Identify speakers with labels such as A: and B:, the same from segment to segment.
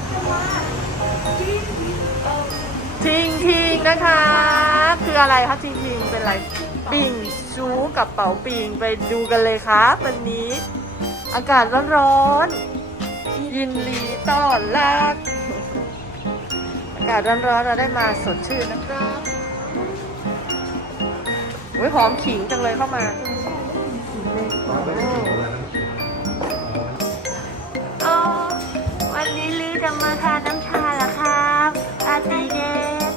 A: ทิงทิงนะคะคืออะไรคะทิงทิงเป็นอะไรปิ่งชูกับเป๋าปิ่งไปดูกันเลยครับวันนี้อากาศร้อนๆยินดีต้อนรับอากาศร้อนๆเราได้มาสดชื่นนะครับโอ้ยหอมขิงจังเลยเข้ามาวันนี้ลือจะมาทานน้ำชาเหรอครับอาตีเด็ก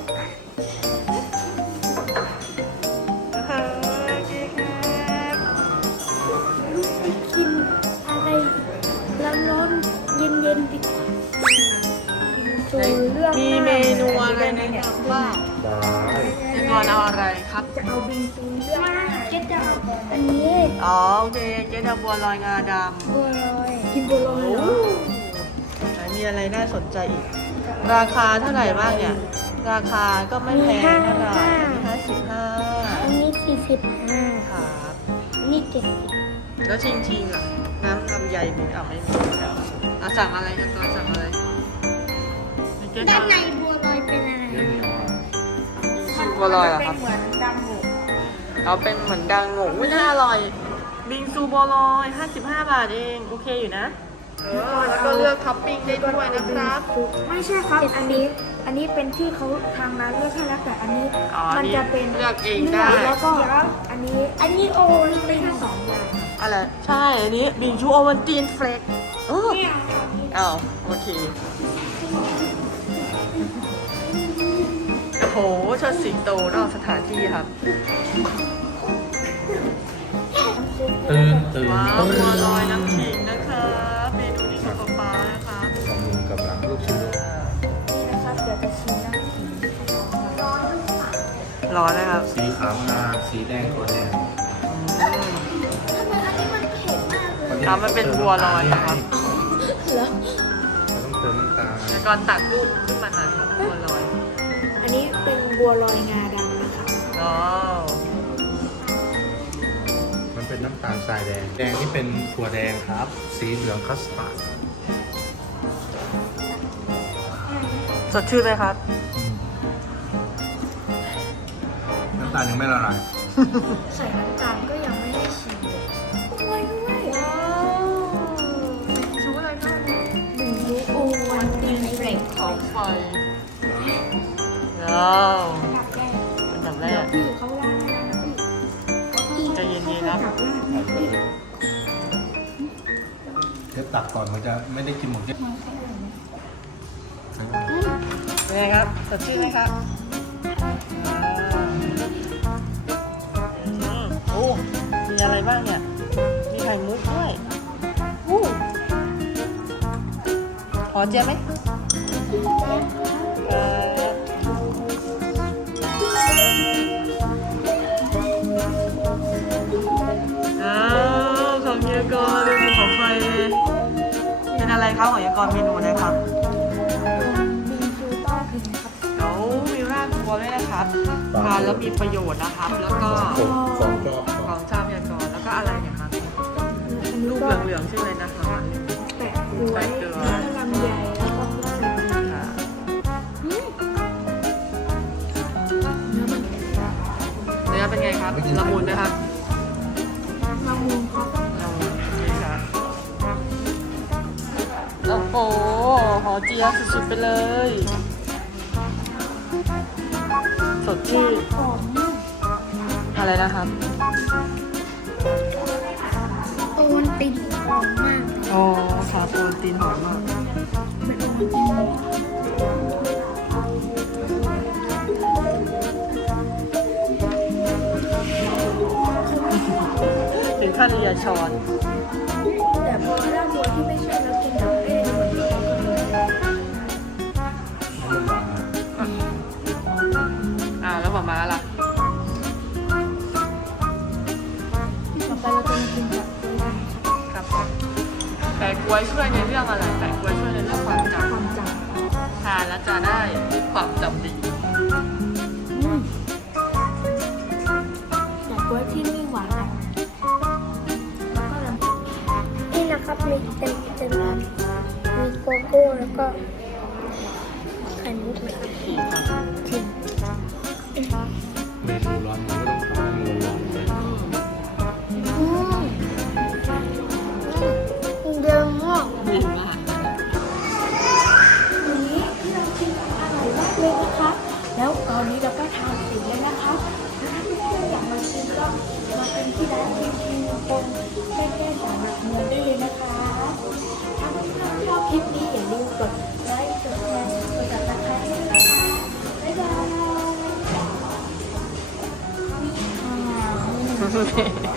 B: กินอะไรร้อนๆเย็นๆดีกว่า
A: มีเมนูอะไรแนะนำบ้าง
C: ได้
A: เจนอนเอาอะไรครับ
B: จะเอาบิงซูเลือกเก็ตเอาอันนี้
A: อ๋อโอเคเจ๊ดาบัวลอยงาด
B: บัวลอยกินบัวลอยเหรอ
A: ำไหนมีอะไรน่าสนใจอีก ราคาเท่าไหร่บ้างเนี่ย ราคาก็ไม่แพงเท่าไหร่อันนี้55
B: อันนี้45
A: ครับ
B: อันนี้70
A: แล้วชิงล่ะน้ำลำไยมีไม่มีแล้วสั่งอะไรกันก่อนสั่งอะไรเจ๊
B: ด้านใน
A: ดา
B: บัวลอยเป็นอะไร
C: เรื่องเหนียวอ่ะ
A: บัวลอยเหรอครับ
B: เหมือนดังหมู
A: เราเป็นเหมือนดังงงไม่น่าอร่อย บิงซูบัวลอย55 บาทเองโอเคอยู่นะแล้วก็เลือกท็อปปิ้งได้ด้วยนะครับ
B: ไม่ใช่ครับอันนี้เป็นที่เขาทางร้านเลือกให้แล้วแต่อันนี้
A: อ๋ออั
B: มัน
A: นี้
B: จะเป็น
A: เลือกเองได้
B: แล้วก็อันนี้โอลเป็นแค่2อย่าง
A: อะไรใช่อันนี้บิงชูโอวันตีนเฟลกเออ
B: เนี่ย
A: อ้าวโอเคโอ้โหเชิดสิงโตนอกสถานที่ครับ
C: ตื่น
A: ว้าว
C: ตื่น
A: บัวลอยน้ำขิงนะครับเมนูนี้ของป๊านะครับ
C: บำรุงกำลังลูกชิ้นลูก
B: นี่นะครับเดี๋ยวจะชิมน้ำขิง
A: ร้อนเลยครับ
C: สีขาวงาสีแดงตัวแดง
B: ทำไมอันนี้มันเผ็ดมากเลย
A: ครับมันเป็นบัวลอยนะครับ
B: เหรอ
C: เราต้องเติมน้ำตาล
A: แล้วก่อนตักรูปขึ้นมาหน่อยครับบัวลอย
B: อันนี้เป็นบัวลอยงาดำนะคะ
A: ว้าว
C: มันเป็นน้ำตาลทรายแดง แดงที่เป็นถั่วแดงครับ สีเหลืองคัสตาร์ด
A: สดชื่นไหมครับ
C: น้ำตาลยังไม่ละลาย
B: ใส่น้ำตาลก็ยังไม่ได้ชิมเลยด้วยด้วย
A: ว้าวชูอะไรบ้าง
B: หนึ่งลูกโอวันตีนเฟรก
A: ของไฟว้าวอันดับแรก
B: พี่เขาล้างแล้วนะพี่
A: ใจเย็นๆนะ
B: จับล้างนะพี่
C: เดี๋ยวตักก่อนมันจะไม่ได้กินหมดเนี่ย
A: เป็นไงครับสดชื่นไหมครับโอ้มีอะไรบ้างเนี่ย มีไข่มุกด้วยอู้ขอเจี๊ยบไหมอ้าวของเฮียกรเรื่องของไฟเป็นอะไรครับของเฮียกรเมนูอะไรครับ
B: บิงซูต้าพิงครับ
A: เดี๋ยวมีรากบัวด้วยนะครับทานแล้วมีประโยชน์นะครับ แล้วก็
C: ของชอบ
A: ของชาวเฮียกรแล้วก็อะไรเนี่ยครับ
B: อันนี้
A: ลูก
B: ก็
A: เหลืองๆชื่ออะไรนะคะ
B: แปะกล้วยแล้วก็ลำไยแล้วก็พวกนี้
A: ค่ะ
B: เนื้อมัน
A: เนื้อเป็นไงครับละมุนนะครับ
B: ละมุนครับ
A: ละมุนนี่ครับโอ้โหหอเจี๊ยบสุดๆไปเลย สดชื่น
B: หอมมาก
A: อะไรนะครับ
B: โอนติดหอมมาก
A: อ๋อครับโปรตีนหอมมาก
B: เป็นโอนติด
A: ถึงขั้นเรียช้อน
B: แต่พอได้บัวที่ไม่ใช่แล้วกินแบบเอ๊ะเหมือน
A: แล้วบอกมาแล้วล่ะ
B: ต่อไปเราจะมากินแบบนี้
A: ครับแปะกล้วยช่วยในเรื่องอะไรแปะกล้วยช่วยในเรื่องความจ
B: ความจำ
A: ำทานแล้วจะได้ความจำดี
B: แต่กล้วยที่ไม่หวานอ่ะแล้วก็นี่นะครับมีเต็มมีโกโก้แล้วก็ข่มุกไหมครับชิม
C: เมนูร้อนหมูก็ต้องทำให้มันร้อนๆเลย
B: เดิมมาก
A: เย็นมาก
B: วันนี้ที่เรากินอร่อยมากเลยนะคะ แล้วตอนนี้เราก็ทานเสร็จแล้วนะคะถ้าเพื่อนๆอยากมากินก็มาเป็นที่ร้านชิมๆตรงใกล้ๆสารหลักเมืองได้เลยนะคะ ถ้าเพื่อนๆชอบคลิปนี้อย่าลืมกดไลค์กดแชร์กดติดตามให้ด้วยนะคะ บ๊ายบาย
A: โอเค